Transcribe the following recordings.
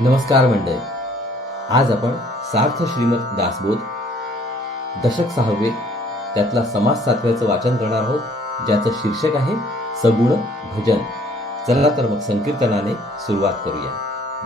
नमस्कार मंडळी. आज आपण सार्थ श्रीमद दासबोध दशक 6वे त्यातला समास 7व्याचं वाचन करणार आहोत, ज्याचं शीर्षक आहे सगुण भजन. चला तर मग संकीर्तनाने सुरुवात करूया.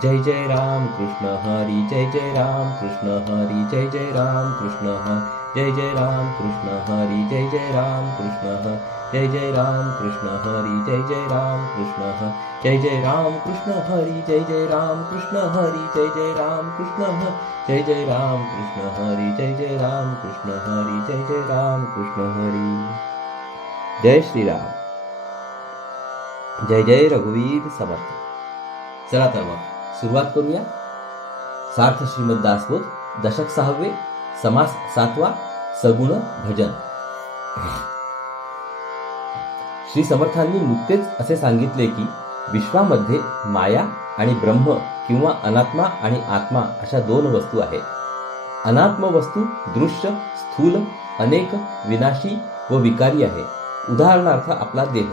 जय जय राम कृष्ण हरी, जय जय राम कृष्ण हरी, जय जय राम कृष्ण हरी, जय जय राम कृष्ण हरी, जय जय राम कृष्ण हरी, जय जय राम कृष्ण हरी, जय जय राम कृष्ण हरी, जय जय राम कृष्ण हरी, जय जय राम कृष्ण हरी, जय जय राम कृष्ण हरी, जय जय राम कृष्ण हरी, जय जय राम कृष्ण हरी, जय जय राम कृष्ण हरी. जय श्रीराम. जय जय रघुवीर समर्थ. चला तर मग सुरुवात करूया. सार्थ श्रीमद दासबोध दशक 6वे समास 7वा सगुण भजन. श्री समर्थांनी नुकतेच असे सांगितले की विश्वामध्ये माया आणि ब्रह्म किंवा अनात्मा आणि आत्मा अशा दोन वस्तू आहेत. अनात्म वस्तू दृश्य, स्थूल, अनेक, विनाशी व विकारी आहे. उदाहरणार्थ आपला देह.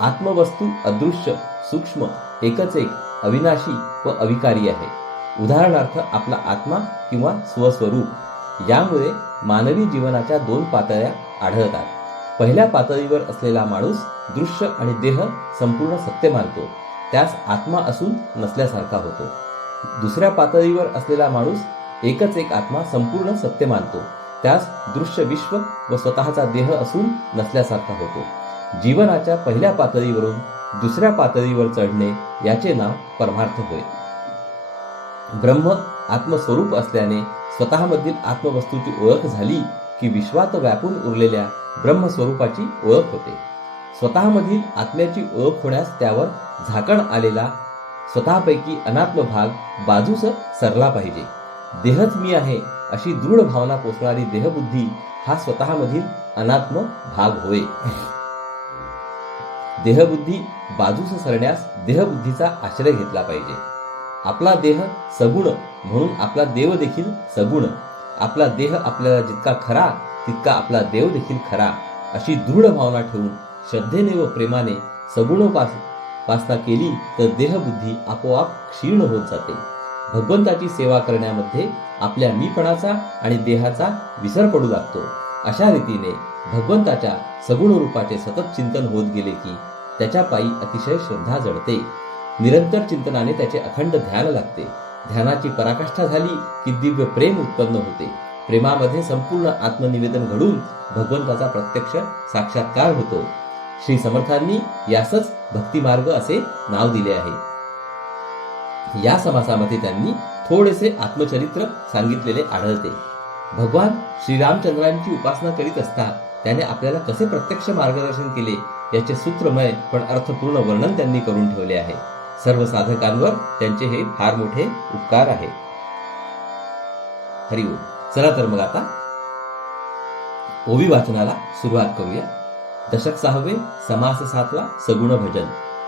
आत्मवस्तू अदृश्य, सूक्ष्म, एकच एक, अविनाशी व अविकारी आहे. उदाहरणार्थ आपला आत्मा किंवा स्वस्वरूप. यामुळे मानवी जीवनाच्या दोन पातळ्या आढळतात. पहिल्या पातळीवर असलेला माणूस दृश्य आणि देह संपूर्ण सत्य मानतो, त्यास आत्मा असून नसल्यासारखा होतो. दुसऱ्या पातळीवर असलेला माणूस एकच एक आत्मा संपूर्ण सत्य मानतो, त्यास दृश्य विश्व व स्वतःचा देह असून नसल्यासारखा होतो. जीवनाच्या पहिल्या पातळीवरून दुसऱ्या पातळीवर चढणे याचे नाव परमार्थ होय. ब्रह्म आत्मस्वरूप असल्याने स्वतःमधील आत्मवस्तूची ओळख झाली की विश्वात व्यापून उरलेल्या ब्रह्मस्वरूपाची ओळख होते. स्वतःमधील आत्म्याची ओळख होण्यास त्यावर झाकण आलेला स्वतःपैकी अनात्म भाग बाजूस सरला पाहिजे. देहच मी आहे अशी दृढ भावना पोचणारी देहबुद्धी हा स्वतःमधील अनात्म भाग होय. देहबुद्धी बाजूस सरण्यास देहबुद्धीचा आश्रय घेतला पाहिजे. आपला देह सगुण म्हणून आपला देव देखील सगुण. आपला देह आपल्याला जितका खरा तितका आपला देव देखील खरा अशी दृढ भावना ठेवून श्रद्धेने व प्रेमाने सगुणोपासना केली तर देहबुद्धी आपोआप क्षीण होत जाते. भगवंताची सेवा करण्यामध्ये आपल्या मीपणाचा आणि देहाचा विसर पडू लागतो. अशा रीतीने भगवंताच्या सगुण रूपाचे सतत चिंतन होत गेले की त्याच्या पायी अतिशय श्रद्धा जडते. निरंतर चिंतनाने त्याचे अखंड ध्यान लागते. ध्यानाची पराकाष्ठा झाली की दिव्य प्रेम उत्पन्न होते. प्रेमामध्ये संपूर्ण आत्मनिवेदन घडून भगवंताचा प्रत्यक्ष साक्षात्कार होतो. श्री समर्थांनी यासच भक्तिमार्ग असे नाव दिले आहे. या समासामध्ये त्यांनी थोडेसे आत्मचरित्र सांगितलेले आढळते. भगवान श्रीरामचंद्रांची उपासना करीत असता त्याने आपल्याला कसे प्रत्यक्ष मार्गदर्शन केले याचे सूत्रमय पण अर्थपूर्ण वर्णन त्यांनी करून ठेवले आहे. सर्व साधकांवर त्यांचे हे फार मोठे उपकार आहे. हरिओम. चला तर मग आता ओवी वाचनाला सुरुवात करूया. दशक 6वे समास 7वा सगुण भजन.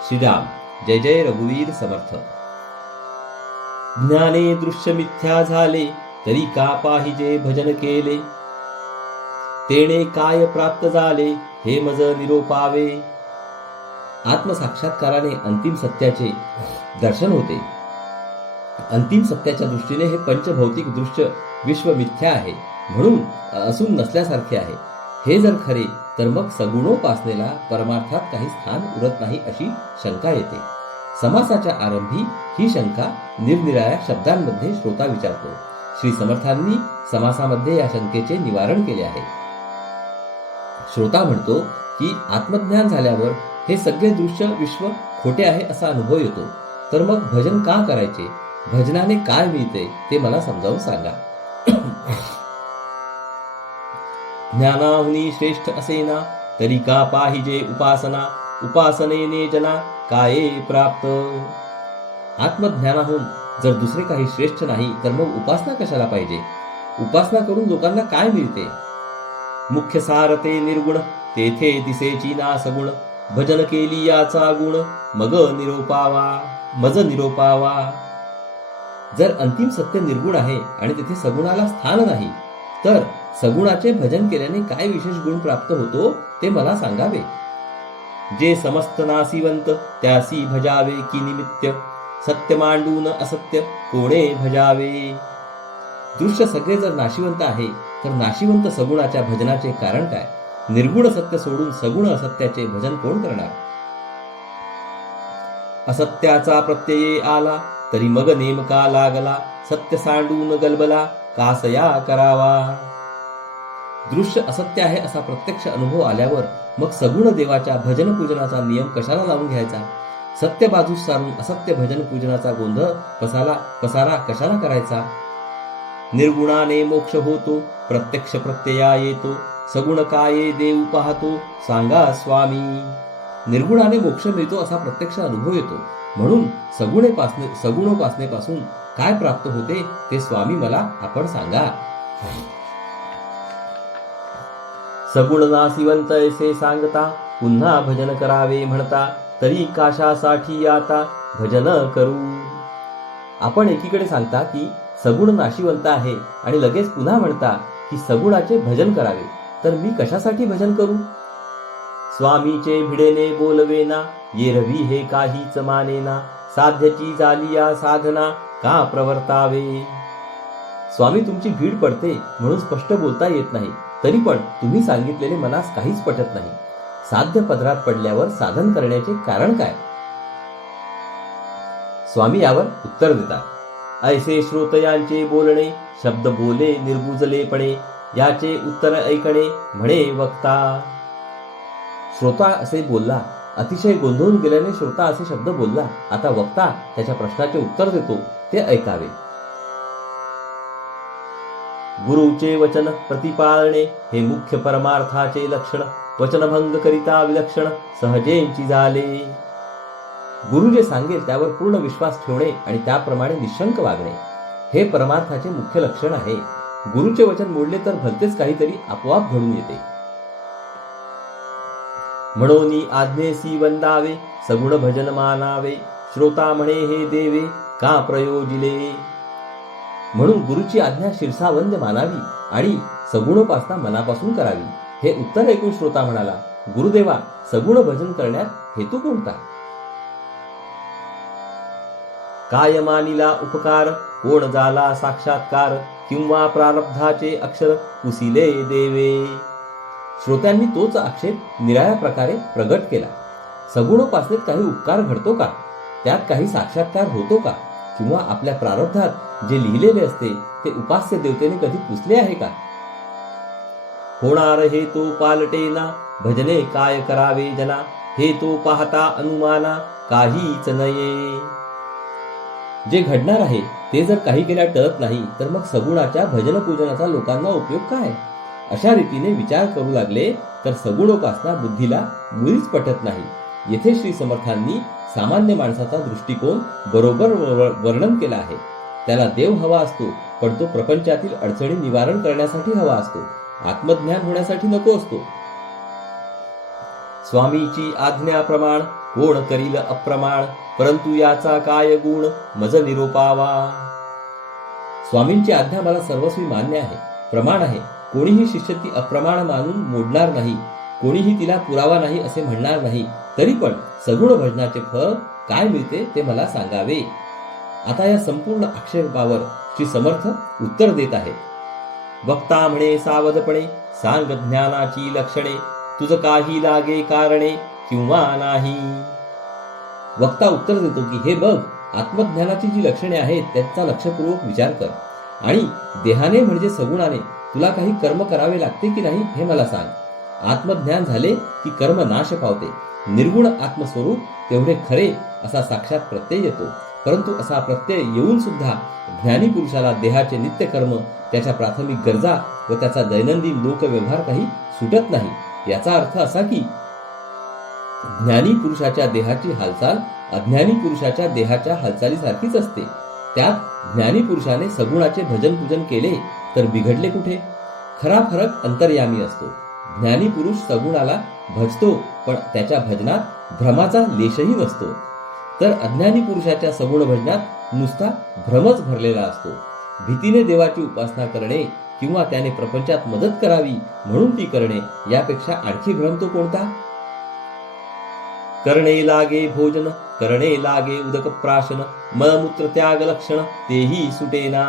श्रीराम. जय जय रघुवीर समर्थ. ज्ञाने दृश्य मिथ्या झाले तरी का पाहिजे भजन केले. तेणे काय प्राप्त झाले हे मज निरोपावे. आत्मसाक्षात्काराने अंतिम सत्याचे दर्शन होते. अंतिम सत्याच्या दृष्टीने हे पंचभौतिक दृश्य विश्व मिथ्या आहे म्हणून असून नसल्यासारखे आहे. हे जर खरे तर मग सगुणोपासनेला परमार्थात काही स्थान उरत नाही अशी शंका येते. समासाच्या आरंभी ही शंका निरनिराळ्या शब्दांमध्ये श्रोता विचारतो. श्री समर्थांनी समासामध्ये या शंकेचे निवारण केले आहे. श्रोता म्हणतो की आत्मज्ञान झाल्यावर हे सगळे दृश्य विश्व खोटे आहे असा अनुभव येतो. तर मग भजन का करायचे? भजनाने काय मिळते ते मला समजावून सांगा. ज्ञानाहुनी श्रेष्ठ असेना तरी का पाहिजे उपासना. उपासनेने जना काय प्राप्त. आत्मज्ञानाहून जर दुसरे काही श्रेष्ठ नाही तर मग उपासना कशाला पाहिजे? उपासना करून लोकांना काय मिळते? मुख्य सारते निर्गुण तेथे दिसेची ना सगुण. भजन केली याचा गुण मग निरोपावा. जर अंतिम सत्य निर्गुण आहे आणि तिथे सगुणाला स्थान नाही तर सगुणाचे भजन केल्याने काय विशेष गुण प्राप्त होतो ते मला सांगावे. जे समस्त नासिवंत त्यासी भजावे की निमित्य. सत्य मांडून असत्य कोणे भजावे. दृश्य सगळे जर नाशिवंत आहे तर नाशिवंत सगुणाच्या भजनाचे कारण काय? निर्गुण सत्य सोडून सगुण असत्याचे भजन कोण करणार? असत्याचा प्रत्यय आला तरी मग नेमका लागला, सत्य सांडून गलबला कासया करावा. दृश्य असत्य आहे असा प्रत्यक्ष अनुभव आल्यावर मग सगुण देवाच्या भजन पूजनाचा नियम कशाला लावून घ्यायचा? सत्य बाजूस सारून असत्य भजन पूजनाचा गोंधळ पसारा कशाला करायचा? निर्गुणाने मोक्ष होतो, प्रत्यक्ष प्रत्यया येतो, सगुण काये देव पाहतो, सांगा स्वामी. निर्गुणाने मोक्ष मिळतो असा प्रत्यक्ष अनुभव येतो, म्हणून सगुणोपासनेपासून काय प्राप्त होते ते स्वामी मला आपण सांगा. सगुण नासिवंत ऐसे सांगता, पुन्हा भजन करावे म्हणता, तरी काशासाठी आता भजन करू. आपण एकीकडे सांगता की सगुण नाशिवंत आहे आणि लगेच पुन्हा म्हणता की सगुणाचे भजन करावे, तर मी कशासाठी भजन करू? स्वामीचे भिडेने बोलवेना, येरवी हे काहीच मानेना, साध्यची झाली या साधना का प्रवर्तावे. स्वामी तुमची भीड पडते म्हणून स्पष्ट बोलता येत नाही, तरी पण तुम्ही सांगितलेले मनास काहीच पटत नाही. साध्य पदरात पडल्यावर साधन करण्याचे कारण काय? स्वामी यावर उत्तर देतात, ऐसे श्रोतयांचे बोलणे, शब्द बोले निर्बुजलेपणे, याचे उत्तर ऐकणे म्हणे वक्ता. श्रोता असे बोलला, अतिशय गोंधळून गेल्याने श्रोता असे शब्द बोलला, आता वक्ता त्याच्या प्रश्नाचे उत्तर देतो, ते ऐकावे. गुरुचे वचन प्रतिपाळणे हे मुख्य परमार्थाचे लक्षण, वचनभंग करिता विलक्षण सहजेंची झाले. गुरु जे सांगेल त्यावर पूर्ण विश्वास ठेवणे आणि त्याप्रमाणे निशंक वागणे हे परमार्थाचे मुख्य लक्षण आहे. गुरुचे वचन मोडले तर भलतेच काहीतरी आपोआप घडून येते. म्हणून आज्ञेसी वंदावे, सगुण भजन मानावे, श्रोता म्हणे हे देवे का प्रयोजिले. म्हणून गुरुची आज्ञा शिरसावंद मानावी आणि सगुणोपासना मनापासून करावी. हे उत्तर ऐकून श्रोता म्हणाला, गुरुदेवा, सगुण भजन करण्यात हेतू कोणता? काय मानिला उपकार, कोण झाला साक्षात्कार, किंवा प्रारब्धाचे अक्षर पुसिले देवे. श्रोत्यांनी तोच आक्षेप निराळ्या प्रकारे प्रगट केला. सगुणोपासनेत काही उपकार घडतो का? त्यात काही साक्षात्कार होतो का? किंवा आपल्या प्रारब्धात जे लिहिलेले असते ते उपास्य देवतेने कधी पुसले आहे का? होणार हे तो पालटेना, भजने काय करावे जना, हे तो पाहता अनुमाना काहीच नये. जे घडणार आहे ते जर काही केल्या टळत नाही तर मग सगुणाच्या भजन पूजनाचा लोकांना उपयोग काय? अशा रीतीने विचार करू लागले तर सगुणोपासना बुद्धीला मुळीच पटत नाही. येथे श्री समर्थांनी सामान्य माणसाचा दृष्टिकोन बरोबर वर्णन केला आहे. त्याला देव हवा असतो, पण तो प्रपंचातील अडचणी निवारण करण्यासाठी हवा असतो, आत्मज्ञान होण्यासाठी नको असतो. स्वामीची आज्ञा प्रमाण कोण करील अप्रमाण, परंतु याचा काय गुण मज निरोपावा. स्वामींची आज्ञा मला सर्वस्वी मान्य आहे, प्रमाण आहे. कोणीही शिष्य ती अप्रमाण मानून मोडणार नाही, कोणीही तिला पुरावा नाही असे म्हणणार नाही. तरी पण सगुण भजनाचे फळ काय मिळते ते मला सांगावे. आता या संपूर्ण आक्षेपावर श्री समर्थ उत्तर देत आहेत. वक्ता म्हणे सावधपणे, सांग ज्ञानाची लक्षणे, तुझ काही लागे कारणे किंवा नाही. वक्ता उत्तर देतो की हे बघ, आत्मज्ञानाची जी लक्षणे आहेत त्यांचा लक्षपूर्वक विचार कर आणि देहाने म्हणजे सगुणाने तुला काही कर्म करावे लागते की नाही हे मला सांग. आत्मज्ञान झाले की कर्म नाश पावते. निर्गुण आत्मस्वरूप तेवढे खरे असा साक्षात प्रत्यय येतो. परंतु असा प्रत्यय येऊन सुद्धा ज्ञानी पुरुषाला देहाचे नित्य कर्म, त्याच्या प्राथमिक गरजा व त्याचा दैनंदिन लोकव्यवहार काही सुटत नाही. याचा अर्थ असा की ज्ञानी पुरुषाच्या देहाची हालचाल अज्ञानी पुरुषाच्या देहाच्या हालचालीसारखीच असते. त्यात ज्ञानी पुरुषाने सगुणाचे भजन पूजन केले तर बिघडले कुठे? खरा फरक अंतर्यामी असतो. ज्ञानी पुरुष सगुणाला भजतो, पण त्याच्या भजनात भ्रमाचा लेशही नसतो. तर अज्ञानी पुरुषाच्या सगुण भजनात नुसता भ्रमच भरलेला असतो. भीतीने देवाची उपासना करणे किंवा त्याने प्रपंचात मदत करावी म्हणून ती करणे यापेक्षा आणखी भ्रम तो कोणता? करणे लागे भोजन करणे लागे उदक प्राशन, मलमूत्र त्याग लक्षण तेही सुटेना.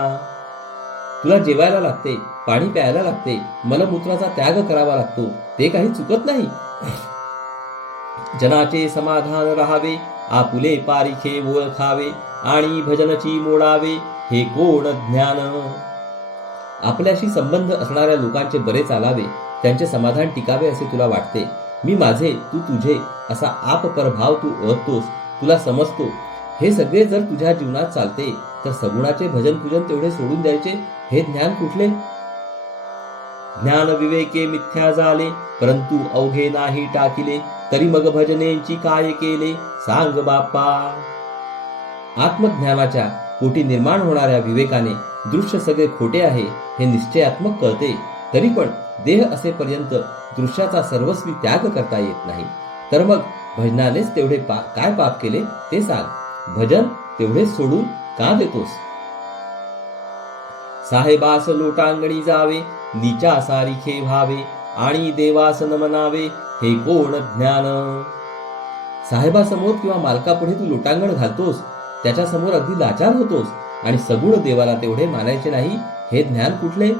तुला जेवायला लागते, पाणी प्यायला लागते, मलमूत्राचा त्याग करावा लागतो, ते काही चुकत नाही. जनाचे समाधान राहावे, आपुले पारिखे ओळखावे, आणि भजनची मोडावे, हे कोण ज्ञान. आपल्याशी संबंध असणाऱ्या लोकांचे बरे चालावे, त्यांचे समाधान टिकावे असे तुला वाटते. मी माझे, तू तुझे असा आप परभाव तू ओळखतोस, तुला समजतो. हे सगळे जर तुझ्या जीवनात चालते तर सगुणाचे भजन पूजन तेवढे सोडून द्यायचे, हे ज्ञान कुठले? ज्ञान विवेके मिथ्या झाले, परंतु अवघे नाही टाकिले, तरी मग भजनेची काय केले, सांग बाप्पा. आत्मज्ञानाच्या पोटी निर्माण होणाऱ्या विवेकाने दृश्य सगळे खोटे आहे हे निश्चयात्मक कळते. तरी पण देह असेपर्यंत दृश्याचा सर्वस्वी त्याग करता येत नाही. तर मग भजनानेच तेवढे काय पाप केले ते सांग. भजन तेवढे सोडून का देतोस? साहेबास लोटांगणी जावे, नीचा सारिखे व्हावे, आणि देवास नमनावे, हे कोण ज्ञान. साहेबासमोर किंवा मालकापुढे तू लोटांगण घालतोस, त्याच्या समोर अगदी लाचार होतोस, आणि सगुण देवाला तेवढे मानायचे नाही, हे ज्ञान कुठले?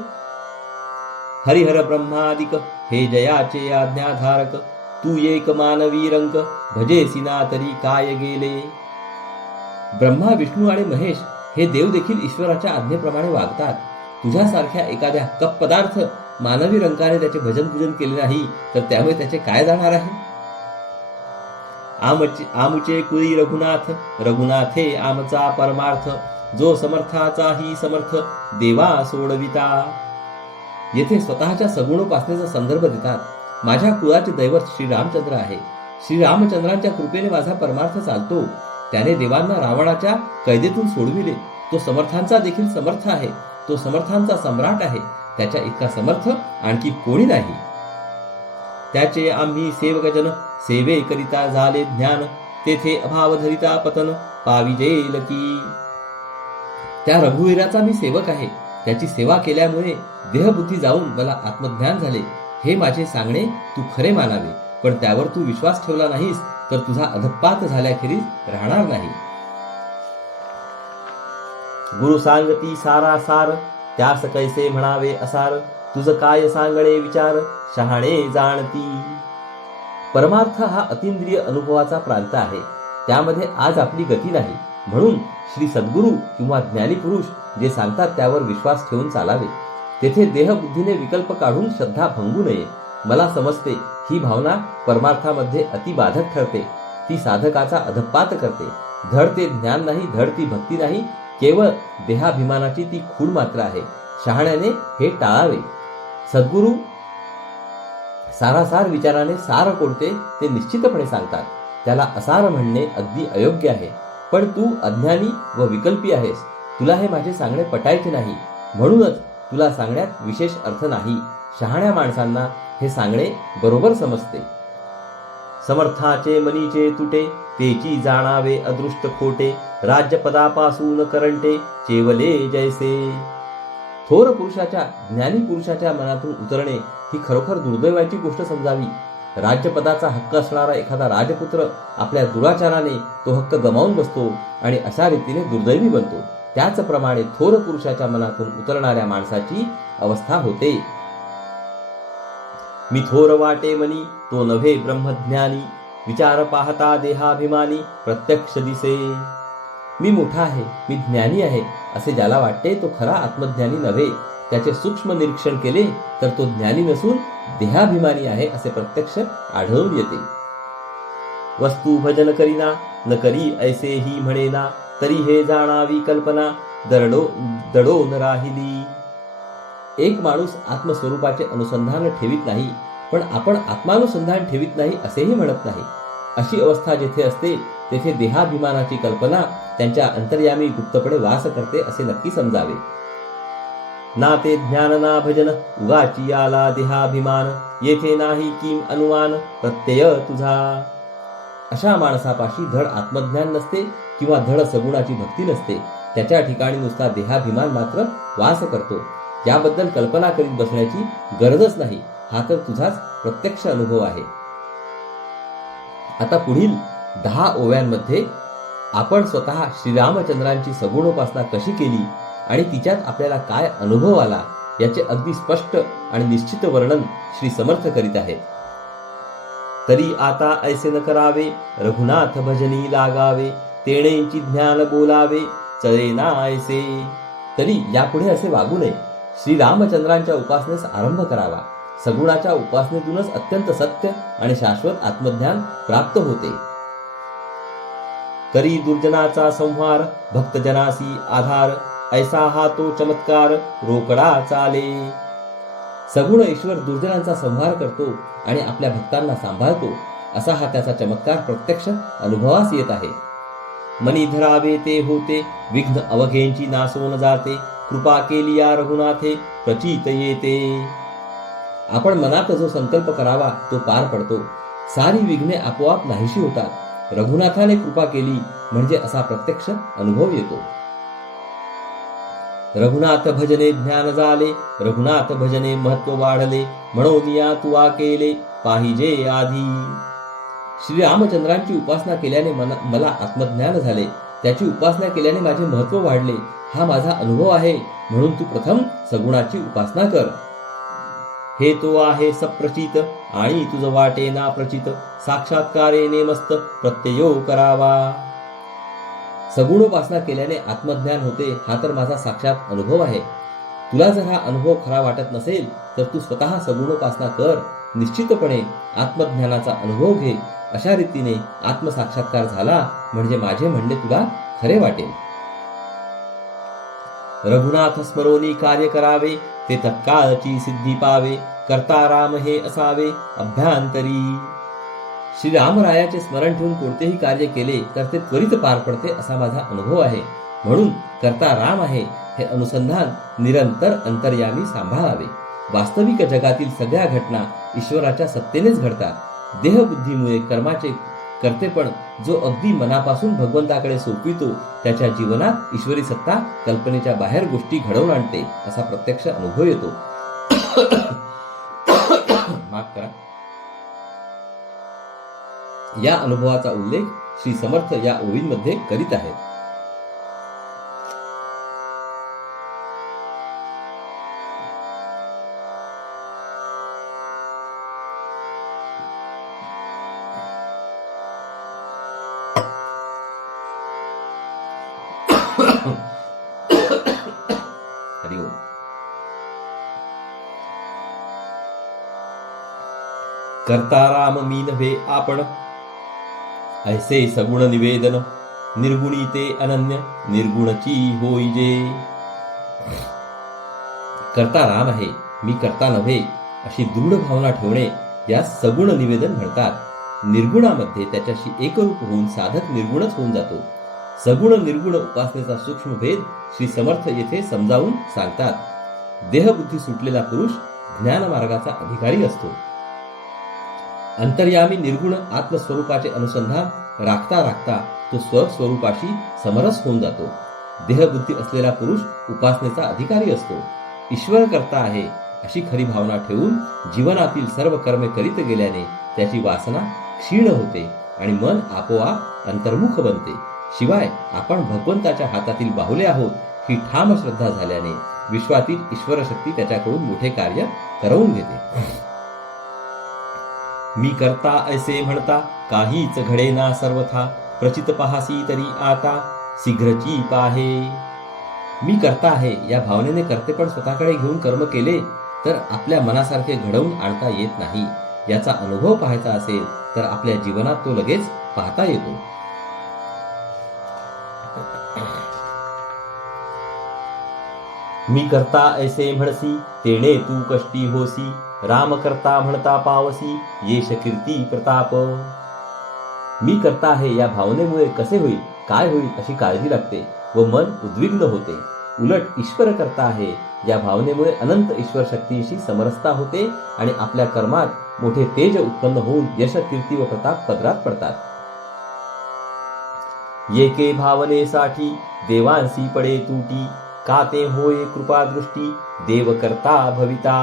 हरिहर ब्रह्मादिक हे जयाचे आज्ञाधारक, तू एक मानवी रंग, भजेसी ना तरी काय गेले. ब्रह्मा, विष्णू आणि महेश हे देव देखील ईश्वराच्या आज्ञेप्रमाणे वागतात. तुझ्यासारख्या एखाद्या कप पदार्थ मानवी रंगाने त्याचे भजन पूजन केले नाही तर त्यामुळे त्याचे काय जाणार आहे? आमुचे कुळी रघुनाथ, रघुनाथे आमचा परमार्थ, जो समर्थाचाही समर्थ, देवा सोडविता. येथे स्वतःच्या सगुणोपासनेचा संदर्भ देतात. माझ्या कुळाचे दैवत श्रीरामचंद्र आहे. श्रीरामचंद्रांच्या कृपेने माझा परमार्थ चालतो. त्याने देवांना रावणाच्या कैदेतून सोडविले. तो समर्थांचा देखील समर्थ आहे. तो समर्थांचा सम्राट आहे. त्याच्या इतका समर्थ आणखी कोणी नाही. त्याचे आम्ही सेवकजन, सेवे करिता झाले ज्ञान, तेथे अभाव धरिता पतन, पाविजेल की. त्या रघुवीराचा मी सेवक आहे. त्याची सेवा केल्यामुळे देहबुद्धी जाऊन मला आत्मज्ञान झाले, हे माझे सांगणे तू खरे मानावे. पण त्यावर तू विश्वास ठेवला नाहीस तर तुझा अधपात झाल्याखेरीज राहणार नाही. गुरु सांगती सारा सार, त्यास कैसे म्हणावे असार, तुझ काय सांगणे विचार, शहाणे जाणती. परमार्थ हा अतींद्रिय अनुभवाचा प्रांत आहे. त्यामध्ये आज आपली गती नाही. म्हणून श्री सद्गुरू किंवा ज्ञानी पुरुष जे सांगतात त्यावर विश्वास ठेवून चालावे. तेथे देहबुद्धीने विकल्प काढून श्रद्धा भंगू नये. मला समजते ही भावना परमार्थामध्ये अतिबाधक ठरते. ती साधकाचा अधपात करते. धड ते ज्ञान नाही, धड ती भक्ती नाही, केवळ देहाभिमानाची ती खूण मात्र आहे. शहाण्याने हे टाळावे. सद्गुरू सारासार विचाराने सार कोणते ते निश्चितपणे सांगतात. त्याला असार म्हणणे अगदी अयोग्य आहे. पण तू अज्ञानी व विकल्पी आहेस. तुला हे माझे सांगणे पटायचे नाही. म्हणूनच तुला सांगण्यात विशेष अर्थ नाही. शहाण्या माणसांना हे सांगणे बरोबर समजते. समर्थाचे मनीचे तुटे, तेची जाणावे अदृष्ट खोटे, राज्यपदापासून करंटे, चेवले जैसे. थोर पुरुषाच्या, ज्ञानी पुरुषाच्या मनातून उतरणे ही खरोखर दुर्दैवाची गोष्ट समजावी. राज्यपदाचा हक्क असणारा एखादा राजपुत्र आपल्या दुराचाराने तो हक्क गमावून बसतो आणि अशा रीतीने दुर्दैवी बनतो. त्याचप्रमाणे थोर पुरुषाच्या मनातून उतरणाऱ्या माणसाची अवस्था होते. मी थोर वाटे मनी, तो नव्हे ब्रह्मज्ञानी, विचार पाहता देहाभिमानी, प्रत्यक्ष दिसे. मी मोठा आहे, मी ज्ञानी आहे असे ज्याला वाटते तो खरा आत्मज्ञानी नव्हे. त्याचे सूक्ष्म निरीक्षण केले तर तो ज्ञानी नसून देहाभिमानी आहे असे प्रत्यक्ष आढळून येते. वस्तू भजन करीना, न करी ऐसे ही म्हणेना, तरी हे जाणावी कल्पना, दडोन राहिली. एक माणूस आत्मस्वरूपाचे अनुसंधान ठेवीत नाही, पण आपण आत्मानुसंधान ठेवीत नाही असेही म्हणत नाही. अशी अवस्था जेथे असते तेथे देहाभिमानाची कल्पना त्यांच्या अंतर्यामी गुप्तपणे वास करते असे नक्की समजावे. ना ते ज्ञान ना भजन, उगाची आला देहाभिमान, येथे नाही किम अनुमान, प्रत्यय तुझा. अशा माणसापाशी धड आत्मज्ञान नसते किंवा धड सगुणाची भक्ती नसते. त्याच्या ठिकाणी नुसता देहाभिमान मात्र वास करतो. याबद्दल कल्पना करीत बसण्याची गरजच नाही. हा तर तुझाच प्रत्यक्ष अनुभव आहे. आता पुढील 10 ओव्यांमध्ये आपण स्वतः श्रीरामचंद्रांची सगुणोपासना कशी केली आणि तिच्यात आपल्याला काय अनुभव आला याचे अगदी स्पष्ट आणि निश्चित वर्णन श्री समर्थ करीत आहेत. तरी आता ऐसे न करावे, रघुनाथ भजनी लागावे, तेणेची ज्ञान बोलावे, चळे ना ऐसे. तरी यापुढे असे वागू नये. श्रीरामचंद्रांच्या उपासनेस आरंभ करावा. सगुणाच्या उपासनेतूनच अत्यंत सत्य आणि शाश्वत आत्मज्ञान प्राप्त होते. करी दुर्जनाचा संहार, भक्तजनासी आधार, ऐसा हा तो चमत्कार रोकडा चाले. सगुण ईश्वर दुर्जनांचा संहार करतो आणि आपल्या भक्तांना सांभाळतो, असा हा त्याचा चमत्कार प्रत्यक्ष अनुभवास येत आहे. मनी धरावे ते होते, विघ्न अवघेंची नासवून जाते, कृपा केली या रघुनाथे प्रचित येते. आपण मनात जो संकल्प करावा तो पार पडतो. सारी विघ्ने आपोआप नाहीशी होतात. रघुनाथाने कृपा केली म्हणजे असा प्रत्यक्ष अनुभव येतो. रघुनाथ भजने ज्ञान झाले, रघुनाथ भजने महत्व वाढले, म्हणून या तुवा केले पाहिजे आधी. श्रीरामचंद्रांची उपासना केल्याने मला आत्मज्ञान झाले, त्याची उपासना केल्याने माझे महत्व वाढले, हा माझा अनुभव आहे. म्हणून तू प्रथम सगुणाची उपासना कर. हे तो आहे सप्रचित आणि तुझ वाटे ना प्रचित, साक्षात्कारे नेमस्त प्रत्ययो करावा. सगुणोपासना केल्याने आत्मज्ञान होते, हा तर माझा साक्षात अनुभव आहे. तुला जर हा अनुभव खरा वाटत नसेल तर तू स्वतः सगुणोपासना कर. निश्चितपणे आत्मज्ञानाचा अनुभव घे. अशा रीतीने आत्मसाक्षात्कार झाला म्हणजे माझे म्हणणे तुला खरे वाटेल. रघुनाथ स्मरोनी कार्य करावे, ते तत्काळची सिद्धी पावे, करता राम हे असावे अभ्यांतरी. श्रीरामरायाचे स्मरण ठेवून कोणतेही कार्य केले तर ते त्वरित पार पडते, असा माझा अनुभव आहे. म्हणून करता राम आहे हे अनुसंधान निरंतर अंतर्यामी सांभाळावे. वास्तविक जगातील सगळ्या घटना ईश्वराच्या सत्तेनेच घडतात. देहबुद्धीमुळे कर्माचे कर्तेपण जो अगदी मनापासून भगवंताकडे सोपवितो, त्याच्या जीवनात ईश्वरी सत्ता कल्पनेच्या बाहेर गोष्टी घडवून आणते, असा प्रत्यक्ष अनुभव येतो. माफ करा. या अनुभवाचा उल्लेख श्री समर्थ या ओवींमध्ये करीत आहेत. हरि ओम. करता राम मी नव्हे आपण, ऐसे सगुण निवेदन, निर्गुणी ते अनन्य निर्गुणची होईजे. करता राम आहे, मी करता नव्हे, अशी दृढ भावना ठेवणे यास सगुण निवेदन म्हणतात. निर्गुणामध्ये त्याच्याशी एकरूप होऊन साधक निर्गुणच होऊन जातो. सगुण निर्गुण उपासनेचा सूक्ष्म भेद श्री समर्थ येथे समजावून सांगतात. देहबुद्धी सुटलेला पुरुष ज्ञान मार्गाचा अधिकारी असतो. अंतर्यामी निर्गुण आत्मस्वरूपाचे अनुसंधान राखता राखता तो स्वस्वरूपाशी समरस होऊन जातो. देहबुद्धी असलेला पुरुष उपासनेचा अधिकारी असतो. ईश्वर करता आहे अशी खरी भावना ठेवून जीवनातील सर्व कर्मे करीत गेल्याने त्याची वासना क्षीण होते आणि मन आपोआप अंतर्मुख बनते. शिवाय आपण भगवंताच्या हातातील बाहुले आहोत ही ठाम श्रद्धा झाल्याने विश्वातील ईश्वर शक्ती त्याच्याकडून मोठे कार्य करवून घेते. मी करता ऐसे म्हणता काहीच घडेना सर्वथा, प्रचित पाहासी तरी आता शीघ्रची पाहे. मी करता आहे या भावनेने करते पण स्वतःकडे घेऊन कर्म केले तर आपल्या मनासारखे घडवून आणता येत नाही. याचा अनुभव पाहायचा असेल तर आपल्या जीवनात तो लगेच पाहता येतो. मी करता ऐसे म्हणसी तेणे तू कष्टी होसी, राम करता म्हणता पावसी येश कीर्ती प्रताप. मी करता आहे या भावनेमुळे कसे होईल काय होईल अशी काळजी लागते व मन उद्विग्न होते. उलट ईश्वर करता आहे या भावनेमुळे अनंत ईश्वर शक्तीशी समरसता होते आणि आपल्या कर्मात मोठे तेज उत्पन्न होऊन यश कीर्ती व प्रताप पदरात पडतात. येके भावनेसाठी देवांसी पडे तुटी, का ते होय कृपा दृष्टी देव करता भविता.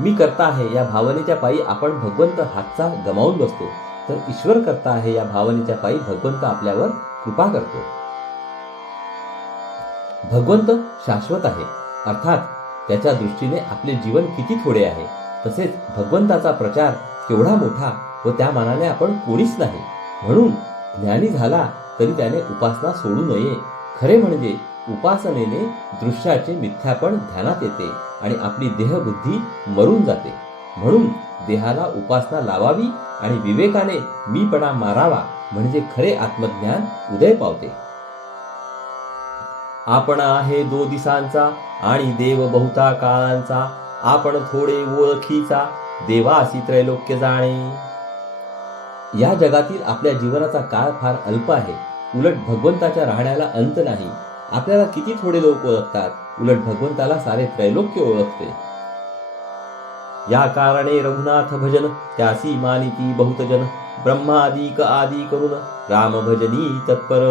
मी करता आहे या भावनेच्या पायी आपण भगवंत हातचा गमावून बसतो. तर ईश्वर करता आहे या भावनेच्या पायी भगवंत आपल्यावर कृपा करतो. भगवंत शाश्वत आहे, अर्थात त्याच्या दृष्टीने आपले जीवन किती थोडे आहे. तसेच भगवंताचा प्रचार केवढा मोठा व त्या मानाने आपण कोणीच नाही. म्हणून ज्ञानी झाला तरी त्याने उपासना सोडू नये. खरे म्हणजे उपासनेने दृश्याचे मिथ्यापण ध्यानात येते आणि आपली देहबुद्धी मरून जाते. म्हणून देहाला उपासना लावावी आणि विवेकाने मीपणा मारावा, म्हणजे खरे आत्मज्ञान उदय पावते. आपण आहे 2 दिसांचा आणि देव बहुता काळांचा. आपण थोडे ओळखीचा, देवासी त्रैलोक्य जाणे. या जगातील आपल्या जीवनाचा काळ फार अल्प आहे. उलट भगवंताच्या राहण्याला अंत नाही. आपल्याला किती थोडे लोक ओळखतात, उलट भगवंताला सारे त्रैलोक्य ओळखते. या कारणे रघुनाथ भजन, त्यासी मानिती बहुत जन. ब्रह्मादिक आदी करून राम भजनी तत्पर.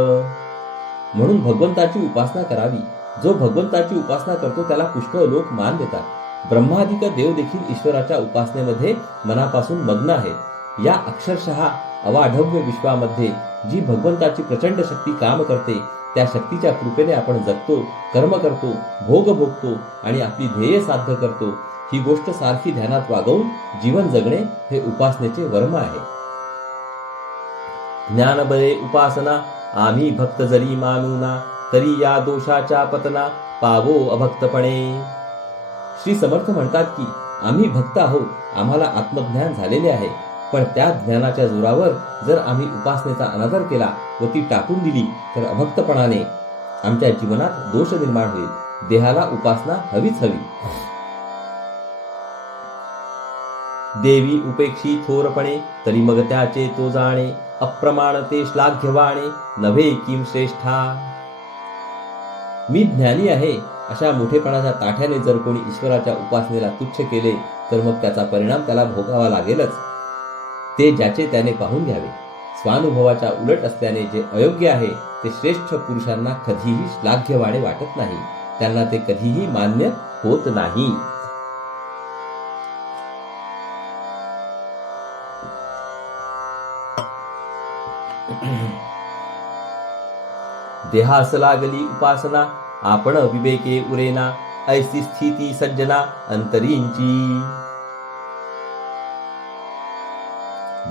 म्हणून भगवंताची उपासना करावी. जो भगवंताची उपासना करतो त्याला पुष्कळ लोक मान देतात. ब्रह्मादिक देव देखील ईश्वराच्या उपासनेमध्ये मनापासून मग्न आहेत. या अक्षरशः अवाढव्य विश्वामध्ये जी भगवंताची प्रचंड शक्ती काम करते, त्या शक्तीच्या कृपेने आपण जगतो, कर्म करतो, भोग भोगतो आणि आपली ध्येय साध्य करतो. ही गोष्ट सारखी ध्यानात वागवून जीवन जगणे हे उपासनेचे वर्म आहे. ज्ञानबळे उपासना आम्ही भक्त जरी मानूना, तरी या दोषाच्या पतना पावो अभक्तपणे. श्री समर्थ म्हणतात की आम्ही भक्त आहोत, आम्हाला आत्मज्ञान झालेले आहे. पण त्या ज्ञानाच्या जोरावर जर आम्ही उपासनेचा अनादर केला व ती टाकून दिली तर अभक्तपणाने आमच्या जीवनात दोष निर्माण होईल. देहाला उपासना हवीच हवी. देवी उपेक्षी थोरपणे, तरी मग त्याचे तो जाणे. अप्रमाण ते श्लाघ्यवाणे, नव्हे किम श्रेष्ठा. मी ज्ञानी आहे अशा मोठेपणाच्या ताठ्याने जर कोणी ईश्वराच्या उपासनेला तुच्छ केले तर मग त्याचा परिणाम त्याला भोगावा लागेलच. ते ज्याचे त्याने पाहून घ्यावे. स्वानुभवाच्या उलट असल्याने जे अयोग्य आहे ते श्रेष्ठ पुरुषांना कधीही श्लाघ्यवाणे वाटत नाही. त्यांना ते कधीही मान्य होत नाही. देहास लागली उपासना, आपण विवेके उरेना. ऐसी स्थिती सज्जना अंतरींची.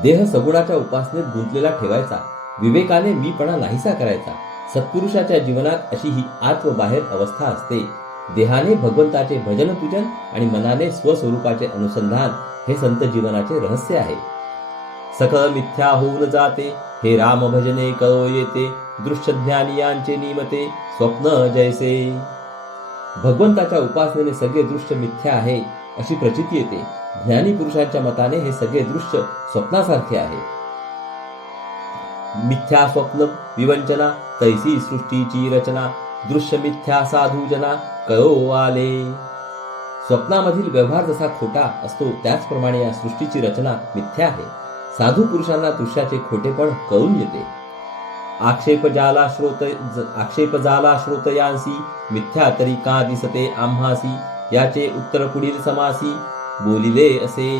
देह सगुणाच्या उपासनेत गुंतलेला ठेवायचा, विवेकाने मीपणा नाहीसा करायचा. सत्पुरुषाच्या जीवनात अशी ही आत व बाहेर अवस्था असते. देहाने भगवंताचे भजन पूजन आणि मनाने स्वस्वरूपाचे अनुसंधान हे संत जीवनाचे रहस्य आहे. सकळ मिथ्या होऊन जाते, हे राम भजने कळो येते. दृश्य ज्ञानियांचे निमते, स्वप्न जैसे. भगवंताच्या उपासनेने सगळे दृश्य मिथ्या आहे अशी प्रचिती येते. ज्ञानी पुरुषांच्या मताने हे सगळे दृश्य स्वप्नासारखे आहे. मिथ्या स्वप्न विवंचना, तैसी सृष्टीची रचना. दृश्य मिथ्या साधू जना, कळो आले. स्वप्नामधील व्यवहार जसा खोटा असतो त्याचप्रमाणे या सृष्टीची रचना मिथ्या आहे. साधू पुरुषांना दृश्याचे खोटेपण कळून येते. आक्षेप जाला श्रोतयांसी, मिथ्या तरी का दिसते आम्हासी. याचे उत्तर पुढील समासी, बोलिले असे.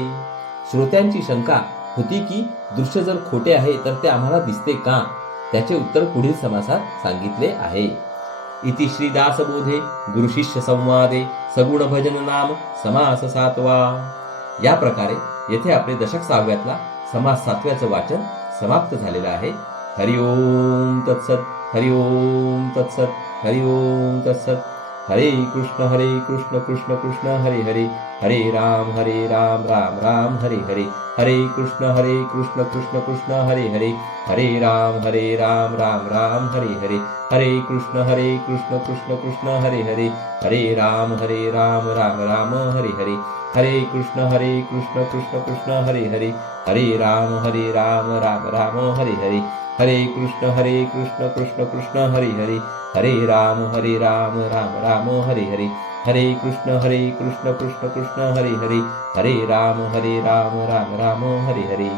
श्रोत्यांची शंका होती की दृश्य जर खोटे आहे तर ते आम्हाला दिसते का. त्याचे उत्तर पुढील समासात सांगितले आहे. इति श्रीदासबोधे गुरुशिष्य संवादे सगुण भजन नाम समास 7वा. या प्रकारे येथे आपले दशक 6व्यातला समास 7व्याचं वाचन समाप्त झालेलं आहे. हरि ओम तत्सत. हरि ओम तत्सत. हरि ओम तत्सत. हरे कृष्ण कृष्ण कृष्ण हरे हरे. हरे राम राम राम हरे हरे. हरे कृष्ण कृष्ण कृष्ण हरे हरे. हरे राम राम राम हरे हरे. हरे कृष्ण कृष्ण कृष्ण हरे हरे. हरे राम राम राम हरे हरे. हरे कृष्ण कृष्ण कृष्ण हरे हरे. हरे राम राम राम हरे हरे. हरे कृष्ण कृष्ण कृष्ण हरे हरे. हरे राम राम राम हरे हरे. हरे कृष्ण कृष्ण कृष्ण हरे हरे. हरे राम राम राम हरे हरे.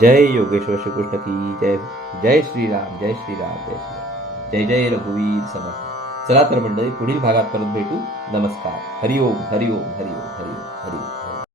जय योगेश्वर श्री कृष्ण की जय. जय श्रीराम जय श्रीराम जय श्रीराम. जय जय रघुवीर समर्थ. चला तर मंडळी पुढील भागात परत भेटू. नमस्कार. हरिओम हरिओम हरिओम हरिओम हरिओम.